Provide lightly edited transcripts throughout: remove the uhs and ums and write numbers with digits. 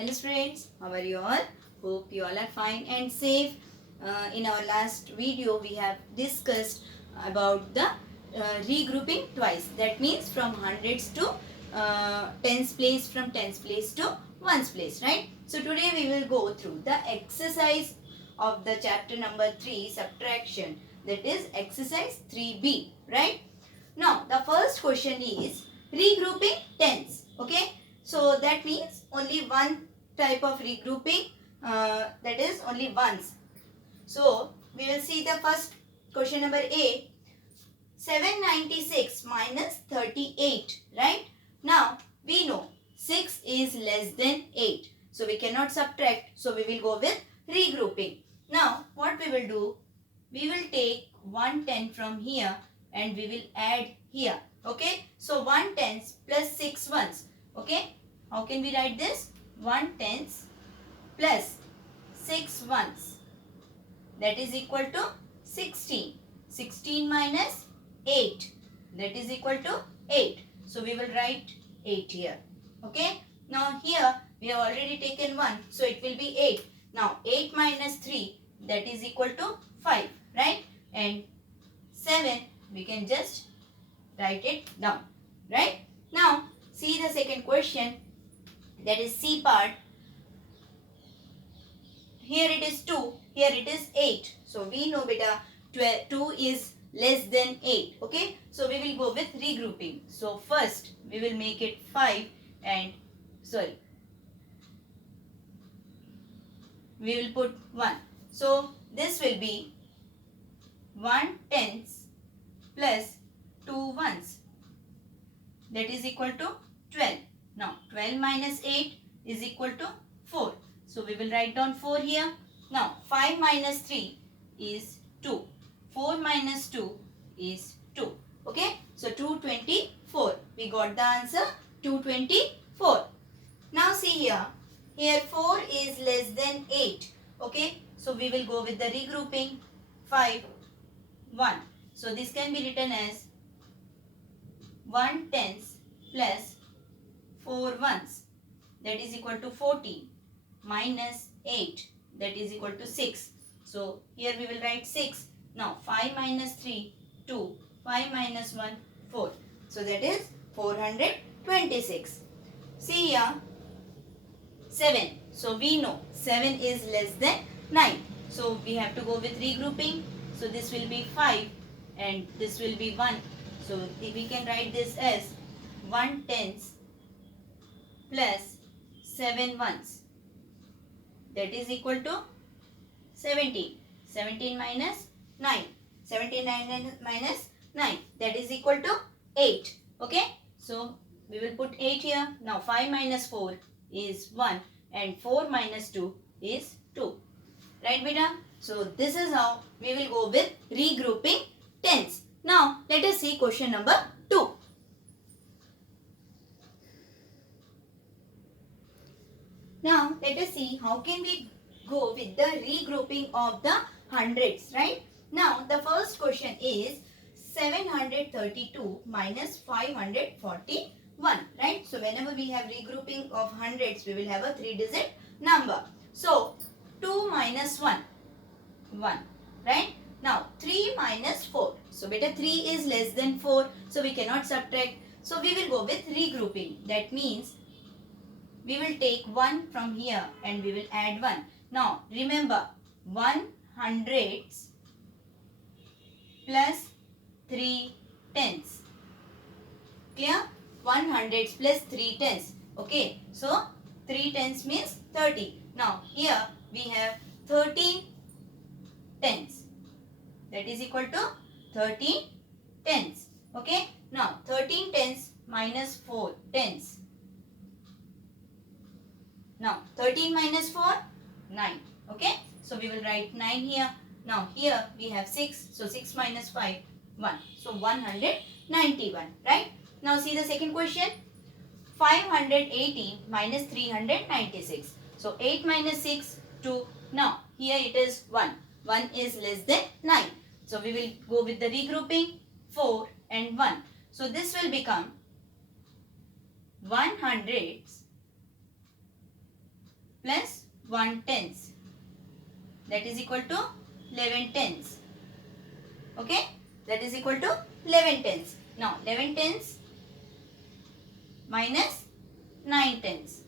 Hello students, how are you all? Hope you all are fine and safe. In our last video, we have discussed about the regrouping twice. That means from hundreds to tens place, from tens place to ones place, right? So today we will go through the exercise of the chapter number 3, subtraction. That is exercise 3B, right? Now the first question is regrouping tens. Okay, so that means only one type of regrouping, that is only ones. So we will see the first question number A. 796 minus 38, right? Now we know 6 is less than 8, so we cannot subtract, so we will go with regrouping. Now what we will do, we will take 110 from here and we will add here. Okay, so 1 tens plus 6 ones. Okay, how can we write this? 1 tens plus 6 ones, that is equal to 16. 16 minus 8, that is equal to 8. So we will write 8 here. Okay, now here we have already taken 1, so it will be 8. Now 8 minus 3, that is equal to 5, right? And 7, we can just write it down, right? Now see the second question, that is C part. Here it is 2, here it is 8. So we know beta 2 is less than 8. Okay, so we will go with regrouping. So first we will make it 5 and we will put 1. So this will be 1 tens plus 2 ones, that is equal to 12. Now 12 minus 8 is equal to 4. So we will write down 4 here. Now 5 minus 3 is 2. 4 minus 2 is 2. Okay, so 224. We got the answer 224. Now see here. Here 4 is less than 8. Okay, so we will go with the regrouping. 5, 1. So this can be written as 1 tens plus 4 ones, that is equal to 14, minus 8, that is equal to 6. So here we will write 6. Now 5 minus 3, 2. 5 minus 1, 4. So that is 426. See here 7. So we know 7 is less than 9. So we have to go with regrouping. So this will be 5 and this will be 1. So we can write this as 1 tens plus 7 ones, that is equal to 17. 17 minus 9. 17 minus 9, that is equal to 8. Okay, so we will put 8 here. Now 5 minus 4 is 1 and 4 minus 2 is 2. Right beta? So this is how we will go with regrouping tens. Now let us see question number 2. Now let us see how can we go with the regrouping of the hundreds, right? Now the first question is 732 minus 541, right? So whenever we have regrouping of hundreds, we will have a 3-digit number. So 2 minus 1, 1, right? Now 3 minus 4. So beta 3 is less than 4, so we cannot subtract. So we will go with regrouping. That means we will take 1 from here and we will add 1. Now remember 1 hundreds plus 3 tens. Clear? 1 hundreds plus 3 tens. Okay, so 3 tens means 30. Now here we have 13 tens, that is equal to 13 tens. Okay, now 13 tens minus 4 tens. Now 13 minus 4, 9. Okay, so we will write 9 here. Now here we have 6, so 6 minus 5, 1. So 191, right? Now see the second question. 518 minus 396. So 8 minus 6, 2. Now here it is 1. 1 is less than 9. So we will go with the regrouping 4 and 1. So this will become 1 hundreds plus 1 tenths. That is equal to 11 tenths. Okay, that is equal to 11 tenths. Now 11 tenths minus 9 tenths.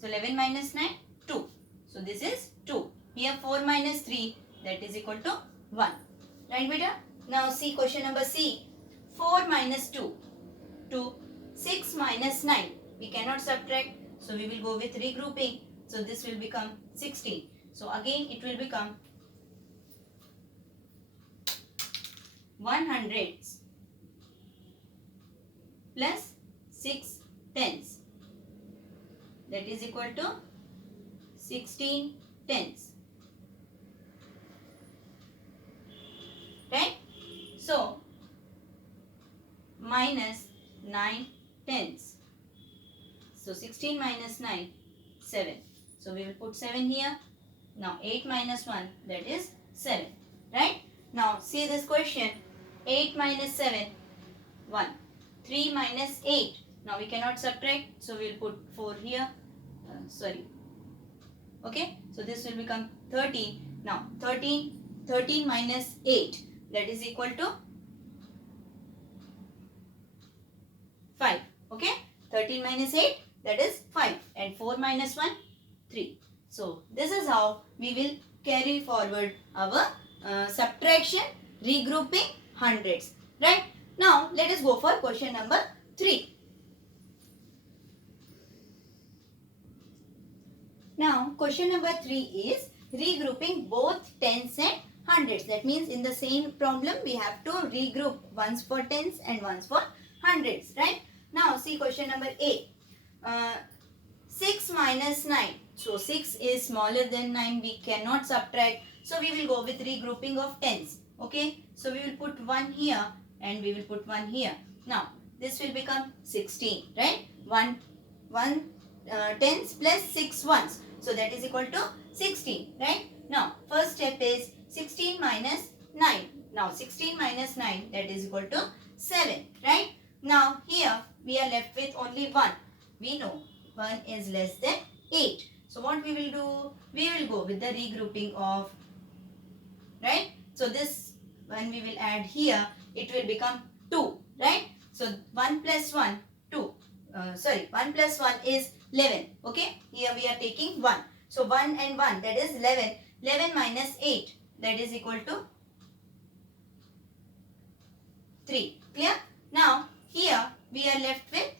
So 11 minus 9, 2. So this is 2. Here 4 minus 3, that is equal to 1. Right, beta? Now see question number C. 4 minus 2. 2. 6 minus 9. We cannot subtract. So we will go with regrouping. So this will become 16. So again it will become 100 plus 6 tenths. That is equal to 16 tenths. Right? So minus 9 tenths. So 16 minus 9, 7. So we will put 7 here. Now 8 minus 1, that is 7. Right? Now see this question. 8 minus 7, 1. 3 minus 8. Now we cannot subtract. So we will put 4 here. Okay. So this will become 13. Now 13 minus 8. That is equal to 5. Okay. 13 minus 8. That is 5. And 4 minus 1, 3. So this is how we will carry forward our subtraction, regrouping hundreds. Right? Now let us go for question number 3. Now question number 3 is regrouping both tens and hundreds. That means in the same problem we have to regroup once for tens and once for hundreds. Right? Now see question number A. 6 minus 9. So 6 is smaller than 9. We cannot subtract. So we will go with regrouping of tens. Okay. So we will put 1 here and we will put 1 here. Now this will become 16. Right? 1 tens plus 6 ones. So that is equal to 16. Right? Now first step is 16 minus 9. Now 16 minus 9, that is equal to 7. Right? Now here we are left with only 1. We know 1 is less than 8. So what we will do? We will go with the regrouping of, right? So this, when we will add here, it will become 2, right? So 1 plus 1, 2. 1 plus 1 is 11. Okay? Here we are taking 1. So 1 and 1, that is 11. 11 minus 8, that is equal to 3. Clear? Now here we are left with,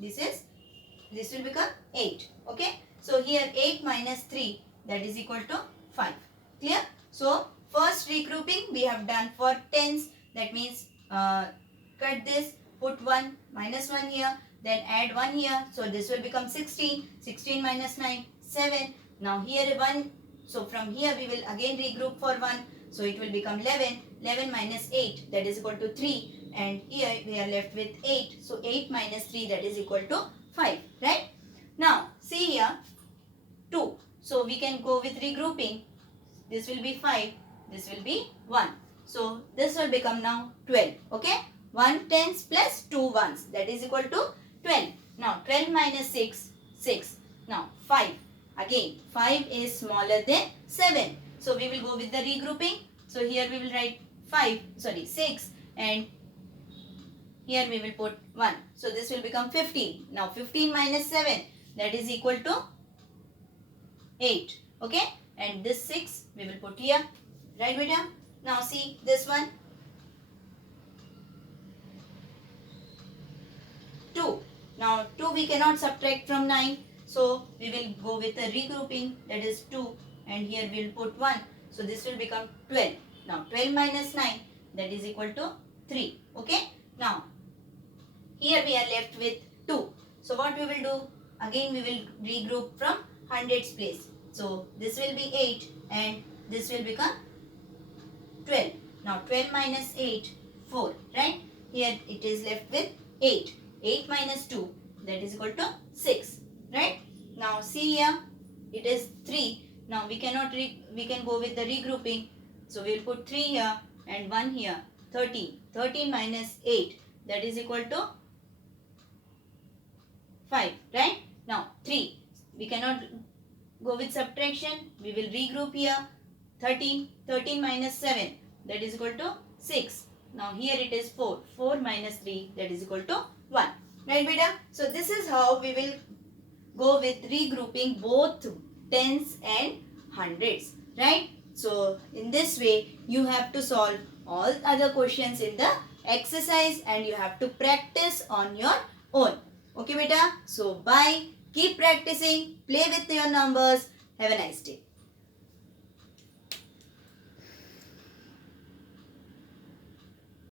this will become 8. Okay? So here 8 minus 3, that is equal to 5. Clear? So first regrouping we have done for tens. That means cut this, put 1, minus 1 here, then add 1 here. So this will become 16. 16 minus 9, 7. Now here 1. So from here we will again regroup for 1. So it will become 11. 11 minus 8, that is equal to 3. And here we are left with 8. So 8 minus 3, that is equal to 5. Right? Now see here 2. So we can go with regrouping. This will be 5. This will be 1. So this will become now 12. Okay? 1 tens plus 2 ones. That is equal to 12. Now 12 minus 6, 6. Now 5. Again 5 is smaller than 7. So we will go with the regrouping. So here we will write 6, and here we will put 1. So this will become 15. Now 15 minus 7, that is equal to 8. Okay? And this 6 we will put here. Right, beta? Now see this one. 2. Now 2 we cannot subtract from 9. So we will go with a regrouping, that is 2, and here we will put 1. So this will become 12. Now 12 minus 9, that is equal to 3. Okay? Now here we are left with 2. So what we will do? Again we will regroup from hundreds place. So this will be 8 and this will become 12. Now 12 minus 8, 4. Right? Here it is left with 8. 8 minus 2, that is equal to 6. Right? Now see here, it is 3. Now we can go with the regrouping. So we will put 3 here and 1 here. 13. 13 minus 8, that is equal to 5. Right? Now 3. We cannot go with subtraction. We will regroup here. 13. 13 minus 7, that is equal to 6. Now here it is 4. 4 minus 3, that is equal to 1. Right, beta? So this is how we will go with regrouping both tens and hundreds. Right? So in this way, you have to solve all other questions in the exercise and you have to practice on your own. Okay, beta? So bye. Keep practicing. Play with your numbers. Have a nice day.